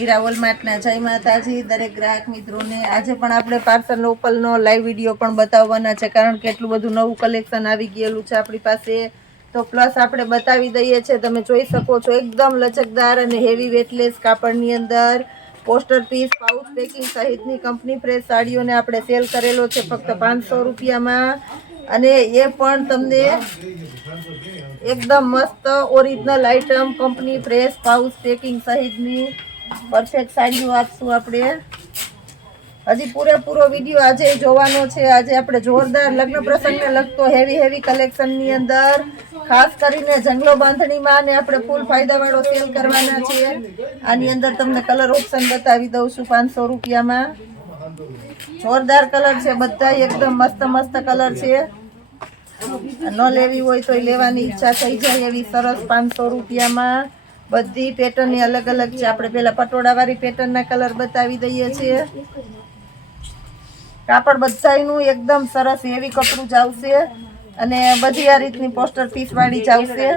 મીરા વોલમાર્ટના જય માતાજી દરેક ગ્રાહક મિત્રોને। આજે પણ આપણે પાર્સલ લોકલનો લાઈવ વિડીયો પણ બતાવવાના છે, કારણ કે એટલું બધું નવું કલેક્શન આવી ગયેલું છે આપણી પાસે। તો પ્લસ આપણે બતાવી દઈએ છીએ, તમે જોઈ શકો છો એકદમ લચકદાર અને હેવી વેટલેસ કાપડની અંદર પોસ્ટર પીસ પાઉચ પેકિંગ સહિતની કંપની ફ્રેશ સાડીઓને આપણે સેલ કરેલો છે ફક્ત 500 રૂપિયામાં। અને એ પણ તમને एकदम मस्त original item company fresh pouch packing सहितनी परफेक्ट साड़ीओ आपशुं आपणे। हजी पूरेपूरो विडियो आज जोवानो छे। आज आपणे जोरदार लग्न प्रसंगने लगतो हेवी कलेक्शननी अंदर खास करीने जंगलो बांधणीमां ने आपणे फूल फायदावाळो सेल करवाना छे। आनी अंदर तमने कलर ऑप्शन बतावी दઉં છું 500 રૂપિયામાં। जोरदार कलर छे, बधा एकदम मस्त मस्त कलर छे। न लेवी होय तो लेवानी इच्छा थई जाय एवी सरस 500 રૂપિયામાં। बधी पेटर्न अलग अलग छे। आपणे पेला पटोळावाળી पेटर्नना कलर बतावी दઈએ છીએ। कापड़ बधायનું एकदम सरस हेवी कपड़ू ज आवशे અને બધી આ રીતની પોસ્ટર પીસ વાળી જ આવશે।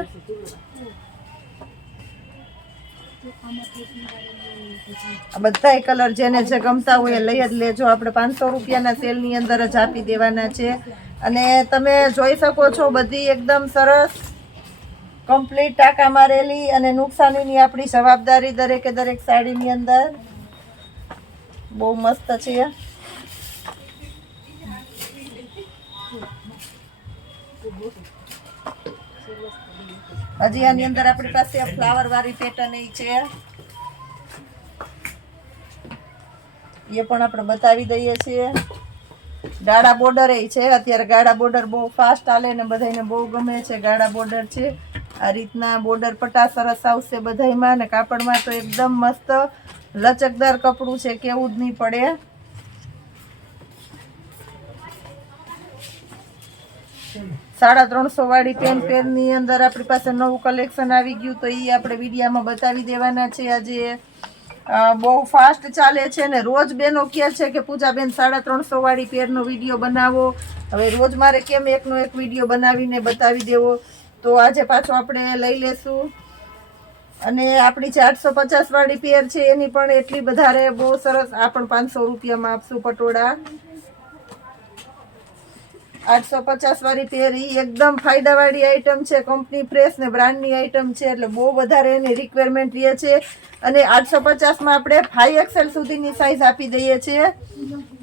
આ બધાય કલર જેને જે ગમતા હોય લઈ જ લેજો। આપણે 500 રૂપિયાના સેલની અંદર જ આપી દેવાના છે। અને તમે જોઈ શકો છો બધી એકદમ સરસ કમ્પ્લીટ ટાંકા મારેલી અને નુકસાનીની આપણી જવાબદારી દરેકે દરેક સાડીની અંદર બહુ મસ્ત છે। હજી આની અંદર આપણી પાસે ફ્લાવર વાળી પેટર્ન છે, એ પણ આપણે બતાવી દઈએ છીએ। ગાળા બોર્ડર છે, અત્યારે ગાળા બોર્ડર બહુ ફાસ્ટ હાલે ને બધાને બહુ ગમે છે। ગાળા બોર્ડર છે, આ રીતના બોર્ડર પટ્ટા સરસ આવશે બધાયમાં ને કાપડમાં તો એકદમ મસ્ત લચકદાર કપડું છે, કેવું જ નહીં પડે। साढ़ा 350 वाળી पेन पेननी अंदर अपनी पास नवुं कलेक्शन आवी गयुं, तो ये આપણે વિડિયામાં બતાવી દેવાના છે। આજે બહુ ફાસ્ટ ચાલે છે ને રોજ બેનો કહે છે કે પૂજાબેન 350 વાળી પેરનો વિડીયો બનાવો। હવે રોજ મારે કેમ એકનો એક વિડીયો બનાવીને બતાવી દેવો, તો આજે પાછો આપણે લઈ લેશું। અને આપણી જે 850 વાળી પેર છે એની પણ એટલી વધારે બહુ સરસ, આ પણ 500 રૂપિયામાં આપશું પટોળા। 850 वाली पेर एकदम फायदा वाली आइटम है, कंपनी फ्रेश ने ब्रांडनी आइटम है, એટલે બહુ વધારે એની રિક્વાયરમેન્ટ રહે છે। અને 850 માં આપણે 5XL સુધીની સાઈઝ આપી દઈએ છીએ।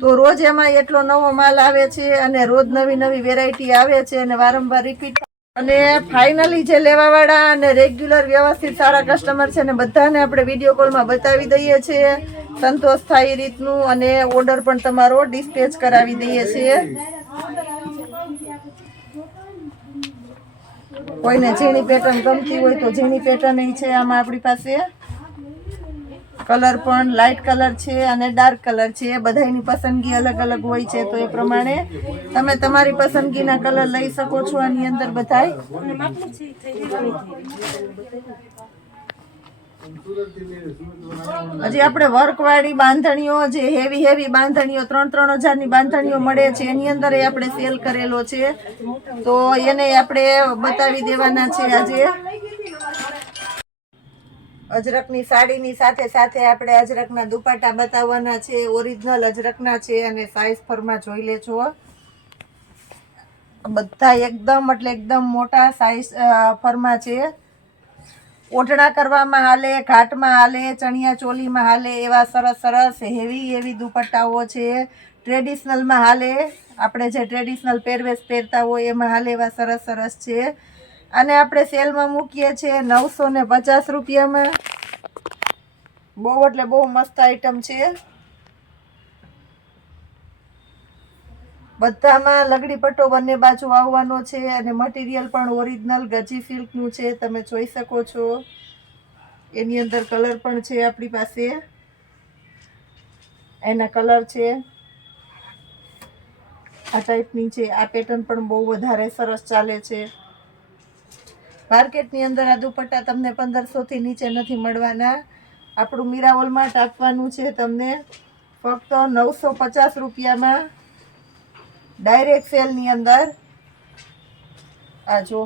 તો રોજ એમાં એટલો નવો માલ આવે છે અને રોજ નવી નવી વેરાયટી આવે છે અને વારંવાર રિપીટ। અને ફાઇનલી જે લેવાવાળા અને રેગ્યુલર વ્યવસ્થિત સારા કસ્ટમર છે ને બધાને આપણે વિડીયો કોલમાં બતાવી દઈએ છીએ, સંતોષ થાય એ રીતનું, અને ઓર્ડર પણ તમારો ડિસ્પેચ કરાવી દઈએ છીએ। કોઈને ઝીણી પેટર્ન ગમતી હોય તો ઝીણી પેટર્ન છે આમાં આપણી પાસે। કલર પણ લાઇટ કલર છે અને ડાર્ક કલર છે, બધાની પસંદગી અલગ અલગ હોય છે, તો એ પ્રમાણે તમે તમારી પસંદગીના કલર લઈ શકો છો આની અંદર બધાય। હજી આપણે વર્કવાળી બાંધણીઓ, જે હેવી બાંધણીઓ 3-3000 ની બાંધણીઓ મળે છે એની અંદર આપણે સેલ કરેલો છે, તો એને આપણે બતાવી દેવાના છે આજે। અજરકની સાડીની સાથે સાથે આપણે અજરકના દુપટ્ટા બતાવવાના છે। ઓરિજિનલ અજરકના છે અને સાઈઝ ફરમાં જોઈ લેજો। બધા એકદમ એટલે એકદમ મોટા સાઈઝ ફરમાં છે। ઓઢણા કરવામાં હાલે, ઘાટમાં હાલે, ચણિયા ચોલીમાં હાલે એવા સરસ સરસ હેવી દુપટ્ટાઓ છે। ટ્રેડિશનલમાં હાલે, આપણે જે ટ્રેડિશનલ પહેરવેશ પહેરતા હોય એમાં હાલે એવા સરસ સરસ છે। અને આપણે સેલમાં મૂકીએ છીએ 950 રૂપિયામાં। બહુ એટલે બહુ મસ્ત આઈટમ છે। બધામાં લગડી પટ્ટો બંને બાજુ આવવાનો છે અને મટીરિયલ પણ ઓરિજિનલ ગજી સિલ્કનું છે, તમે જોઈ શકો છો। એની અંદર કલર પણ છે આપણી પાસે, એના કલર છે આ ટાઈપની છે। આ પેટર્ન પણ બહુ વધારે સરસ ચાલે છે। માર્કેટની અંદર આ દુપટ્ટા તમને 1500 થી નીચે નથી મળવાના। આપણું મીરા વોલમાર્ટ આપવાનું છે તમને ફક્ત 950 રૂપિયામાં ડાયરેક્ટ સેલની અંદર। આ જો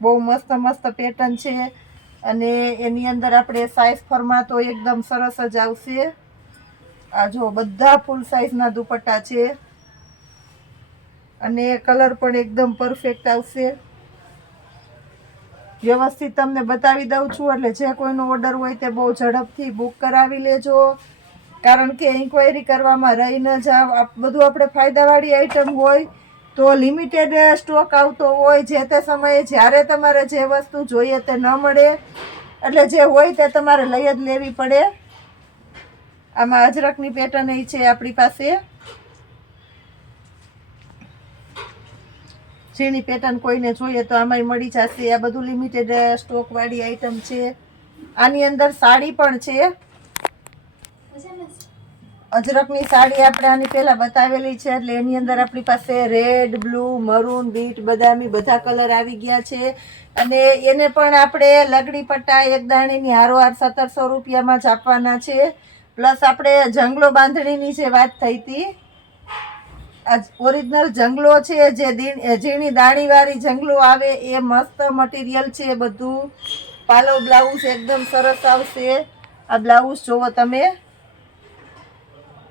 બહુ મસ્ત મસ્ત પેટર્ન છે, અને એની અંદર આપણે સાઈઝ ફરમાતો એકદમ સરસ જ આવશે. આ જો બધા ફૂલ સાઈઝના દુપટ્ટા છે અને કલર પણ એકદમ પરફેક્ટ આવશે. વ્યવસ્થિત તમને બતાવી દઉં છું એટલે જે કોઈનો ઓર્ડર હોય તે બહુ ઝડપથી બુક કરાવી લેજો, કારણ કે ઇન્ક્વાયરી કરવામાં રહી ન જાવ. બધું આપણે ફાયદાવાળી આઈટમ હોય તો લિમિટેડ સ્ટોક આવતો હોય, જે તે સમયે જ્યારે તમારે જે વસ્તુ જોઈએ તે ન મળે, એટલે જે હોય તે તમારે લઈ જ લેવી પડે. આમાં અજરકની પેટર્ન છે આપણી પાસે. ઝીણી પેટર્ન કોઈને જોઈએ તો આમાંય મળી જશે. આ બધું લિમિટેડ સ્ટોક વાળી આઈટમ છે. આની અંદર સાડી પણ છે. અજરકની સાડી આપણે આની પહેલા બતાવેલી છે, એટલે એની અંદર આપણી પાસે રેડ, બ્લુ, મરૂન, બીટ, બદામી બધા કલર આવી ગયા છે. અને એને પણ આપણે લગડી પટ્ટા એક દાણીની હારોહાર 1700 રૂપિયામાં જ આપવાના છે. પ્લસ આપણે જંગલો બાંધણીની જે વાત થઈ હતી, આ ઓરિજિનલ જંગલો છે, જે ઝીણી દાણીવાળી જંગલો આવે એ મસ્ત મટીરિયલ છે બધું. પાલો બ્લાઉઝ એકદમ સરસ આવશે. આ બ્લાઉઝ જોવો તમે,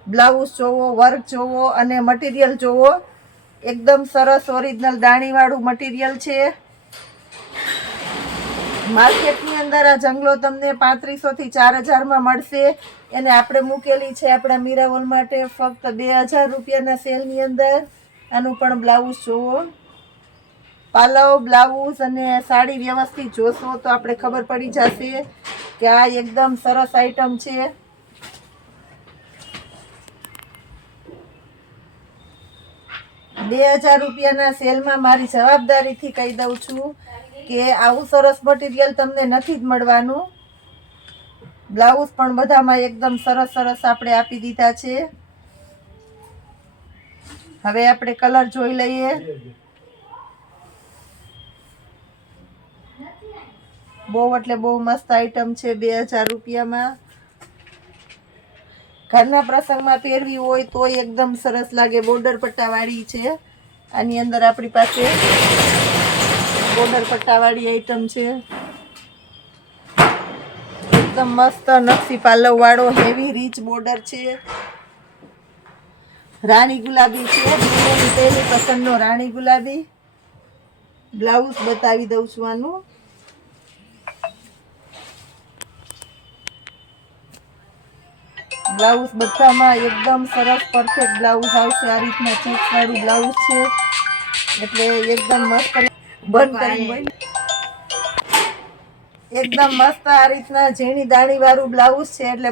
બ્લાઉઝ જોવો, વર્ક જોવો અને મટીરિયલ જોવો, એકદમ સરસ ઓરિજિનલ દાણીવાળું મટીરિયલ છે. માર્કેટની અંદર આ જંગલો તમને 3500 થી 4000 મળશે. એને આપણે મૂકેલી છે આપણા મીરાવોલ માટે ફક્ત 2000 રૂપિયાના સેલની અંદર. આનું પણ બ્લાઉઝ જોવો. પાલવ, બ્લાઉઝ અને સાડી વ્યવસ્થિત જોશો તો આપણે ખબર પડી જશે કે આ એકદમ સરસ આઈટમ છે. 2000 રૂપિયાના સેલમાં મારી જવાબદારીથી કહી દઉં છું કે આવું સરસ મટીરિયલ તમને નથી જ મળવાનું. બ્લાઉઝ પણ બધામાં એકદમ સરસ સરસ આપણે આપી દીધા છે. હવે આપણે કલર જોઈ લઈએ. બહુ એટલે બહુ મસ્ત આઈટમ છે 2000 રૂપિયામાં. ઘરના પ્રસંગમાં પહેરવી હોય તો એકદમ સરસ લાગે. બોર્ડર પટ્ટાવાળી છે. આની અંદર આપણી પાસે બોર્ડર પટ્ટાવાળી આઈટમ છે. એકદમ મસ્ત નકશી પાલવ વાળો હેવી રીચ બોર્ડર છે. રાણી ગુલાબી છે, બહેનોની પહેલી પસંદનો રાણી ગુલાબી. બ્લાઉઝ બતાવી દઉં છું આનું. બ્લાઉઝ બધામાં એકદમ સરસ પરફેક્ટ બ્લાઉઝ આવશે. આ રીતના ચેક્સ વાળું બ્લાઉઝ છે, એટલે એકદમ મસ્ત એકદમ મસ્ત આ રીતના ઝીણી દાણી વાળું બ્લાઉઝ છે, એટલે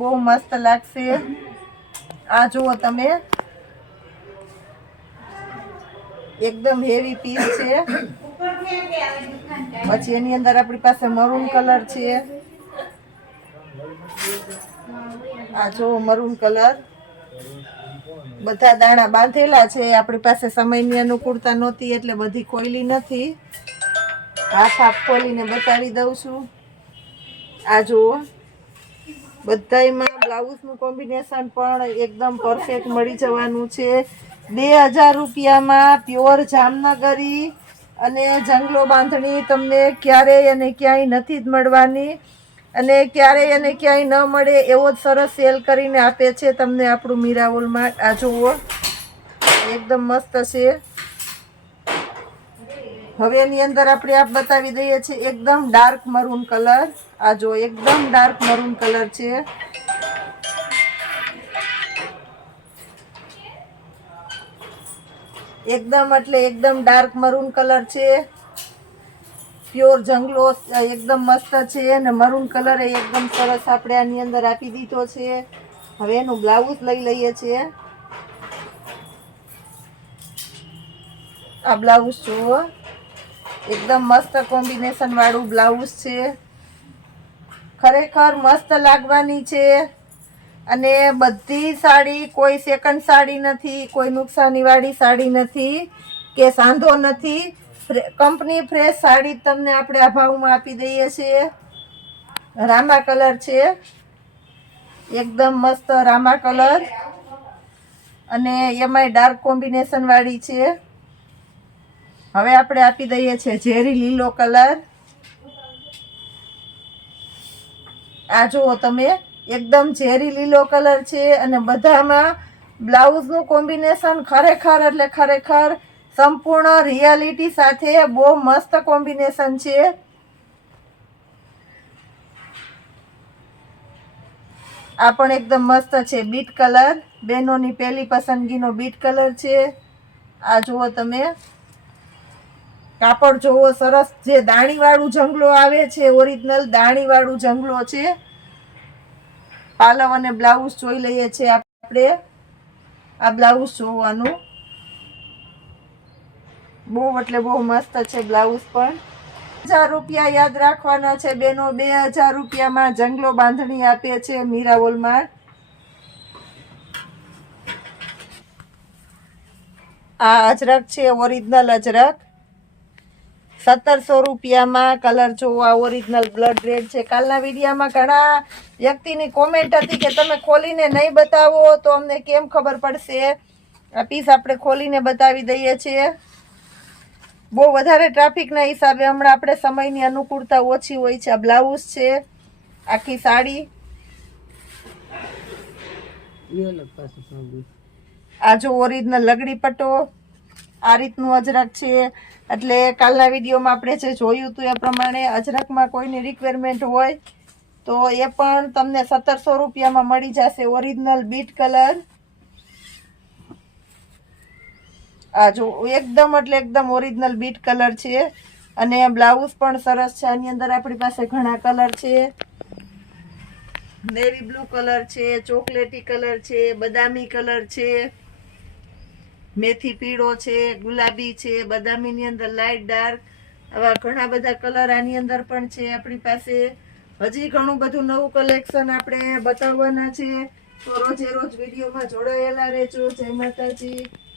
બહુ મસ્ત લાગશે. આ જુઓ તમે, એકદમ હેવી પીસ છે. પછી એની અંદર આપણી પાસે મરૂન કલર છે. આ જો મરૂન કલર, બધા દાણા બાંધેલા છે. આપણી પાસે સમયની અનુકૂળતા નહોતી એટલે બધી ખોલી નથી. હાફ ખોલીને બતાવી દઉં છું. આ જુઓ, બધાયમાં બ્લાઉઝનું કોમ્બિનેશન પણ એકદમ પરફેક્ટ મળી જવાનું છે. 2000 રૂપિયામાં પ્યોર જામનગરી અને જંગલો બાંધણી તમને ક્યારેય અને ક્યાંય નથી જ મળવાની. અને ક્યારેય અને ક્યાંય ન મળે એવો જ સરસ સેલ કરીને આપે છે તમને આપણું મીરાવોલમાં. આ જુઓ, એકદમ મસ્ત છે. હવે એની અંદર આપણે આપ બતાવી દઈએ છીએ એકદમ ડાર્ક મરૂન કલર. આ જો એકદમ ડાર્ક મરૂન કલર છે. એકદમ એટલે એકદમ ડાર્ક મરૂન કલર છે. પ્યોર જંગલો એકદમ મસ્ત છે અને મરૂન કલર એકદમ સરસ આપણે આની અંદર આપી દીધો છે. હવે એનું બ્લાઉઝ લઈ લઈએ છીએ. આ બ્લાઉઝ જુઓ, એકદમ મસ્ત કોમ્બિનેશન વાળું બ્લાઉઝ છે. ખરેખર મસ્ત લાગવાની છે. અને બધી સાડી કોઈ સેકન્ડ સાડી નથી, કોઈ નુકસાની વાળી સાડી નથી કે સાંધો નથી. કંપની ફ્રેશ સાડી તમને આપણે આ ભાવમાં આપી દઈએ છીએ. રામા કલર છે, એકદમ મસ્ત રામા કલર, અને એમાંય ડાર્ક કોમ્બિનેશન વાળી છે. હવે આપણે આપી દઈએ છીએ ઝેરી લીલો કલર. આ જુઓ તમે, એકદમ ઝેરી લીલો કલર છે અને બધામાં બ્લાઉઝનું કોમ્બિનેશન ખરેખર એટલે ખરેખર સંપૂર્ણ રિયાલિટી સાથે બહુ મસ્ત કોમ્બિનેશન છે. આ પણ એકદમ મસ્ત છે, બીટ કલર, બહેનોની પહેલી પસંદગીનો બીટ કલર છે. આ જુઓ તમે, કાપડ જોવો સરસ, જે દાણીવાળું જંગલો આવે છે, ઓરિજિનલ દાણીવાળું જંગલો છે. પાલવ અને બ્લાઉઝ જોઈ લઈએ છીએ આપણે. આ બ્લાઉઝ જોવાનું બહુ એટલે બહુ મસ્ત છે બ્લાઉઝ પણ. 1000 રૂપિયા યાદ રાખવાના છે બેનો. 2000 રૂપિયામાં જંગલો બાંધણી આપે છે મીરાવોલમાં. આ અજરક છે, ઓરિજિનલ અજરક. 1700 રૂપિયામાં. કલર જોવો, આ ઓરિજિનલ બ્લડ રેડ છે. કાલના વિડીયામાં ઘણા વ્યક્તિની કોમેન્ટ હતી કે તમે ખોલીને નહીં બતાવો તો અમને કેમ ખબર પડશે. આ પીસ આપણે ખોલીને બતાવી દઈએ છીએ. બહુ વધારે ટ્રાફિકના હિસાબે હમણાં આપણે સમયની અનુકૂળતા ઓછી હોય છે. આ બ્લાઉઝ છે, આખી સાડી. આ જો ઓરિજિનલ લગડી પટ્ટો, આ રીતનું અજરક છે. એટલે કાલના વિડીયોમાં આપણે જે જોયું હતું એ પ્રમાણે અજરકમાં કોઈની રિક્વાયરમેન્ટ હોય તો એ પણ તમને 1700 રૂપિયામાં મળી જશે. Original bit colour. આ જો એકદમ એટલે એકદમ ઓરિજિનલ બીટ કલર છે અને બ્લાઉઝ પણ સરસ છે. આની અંદર આપણી પાસે ઘણા કલર છે. નેવી બ્લુ કલર છે, ચોકલેટી કલર છે, બદામી કલર છે, મેથી પીળો છે, ગુલાબી છે, બદામીની અંદર લાઇટ ડાર્ક, આવા ઘણા બધા કલર આની અંદર પણ છે આપણી પાસે. હજી ઘણું બધું નવું કલેક્શન આપણે બતાવવાના છે, તો રોજે રોજ વિડીયોમાં જોડાયેલા રહેજો. જય માતાજી.